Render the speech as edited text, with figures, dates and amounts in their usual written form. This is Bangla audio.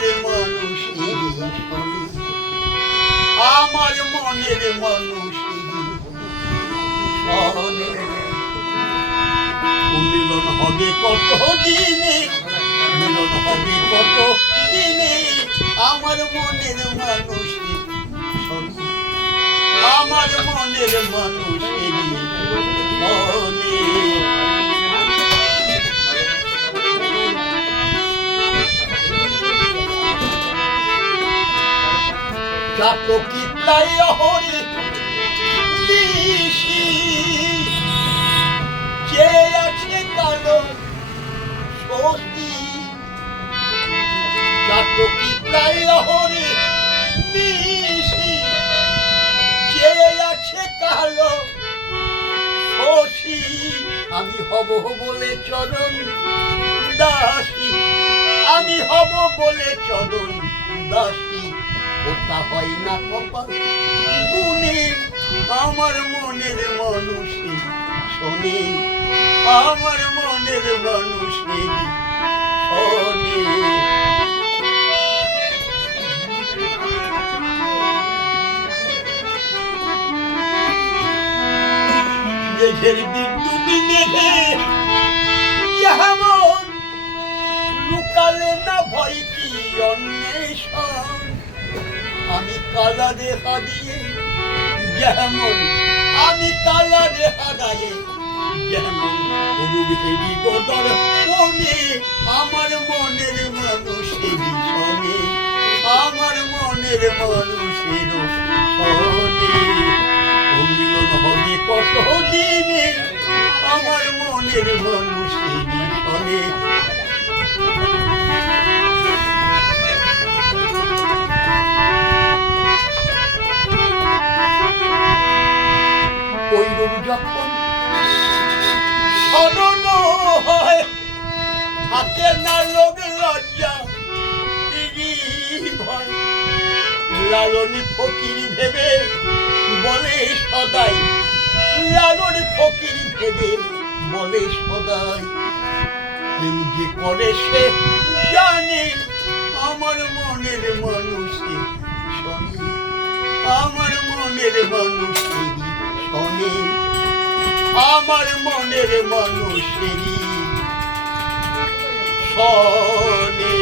মনের মানুষেরই শোনে, আমার মনের মানুষেরই শোনে। মিলন হবে কত দিনে, মিলন হবে কত দিনে, আমার মনের মানুষেরই শোনে, আমার মনের মানুষেরই শোনে। চাতকি প্রায় হরে নিশি, চেয়ে আছে কালো স্বস্তি। চাতকি প্রায় হরে নিশি, চেয়ে আছে কালো শশী। আমি হব বলে চরণ দাসী, আমি হব বলে চরণ দাসী, ওটা হয় না কপাল গুনে, আমার মনের মানুষের শোনে, আমার মনের মানুষের শোনে। মেঘের বিদ্যুৎ মেঘে যেমন লুকালে না ভয় কি অন্বেষণ, আমি কালা দেখা দিয়ে যেমন, আমি কালা দেখা গায়ে যেমন রূপেরই বদর মনে, আমার মনের মানুষেরই শোনে, আমার মনের মানুষের শোনে। মিলন হবে কত দিনে, আমার মনের মানুষেরই শোনে। ওইরূপ যখন স্মরণ হয়, থাকে না লোক লজ্জা ভয়। লালন ফকির ভেবে বলে সদাই, লালন ফকির ভেবে বলে সদাই, প্রেম যে করে সে জানে, আমার মনের মানুষের শোনে, আমার মনের মানুষেরই শোনে, আমার মনের মানুষেরই শোনে।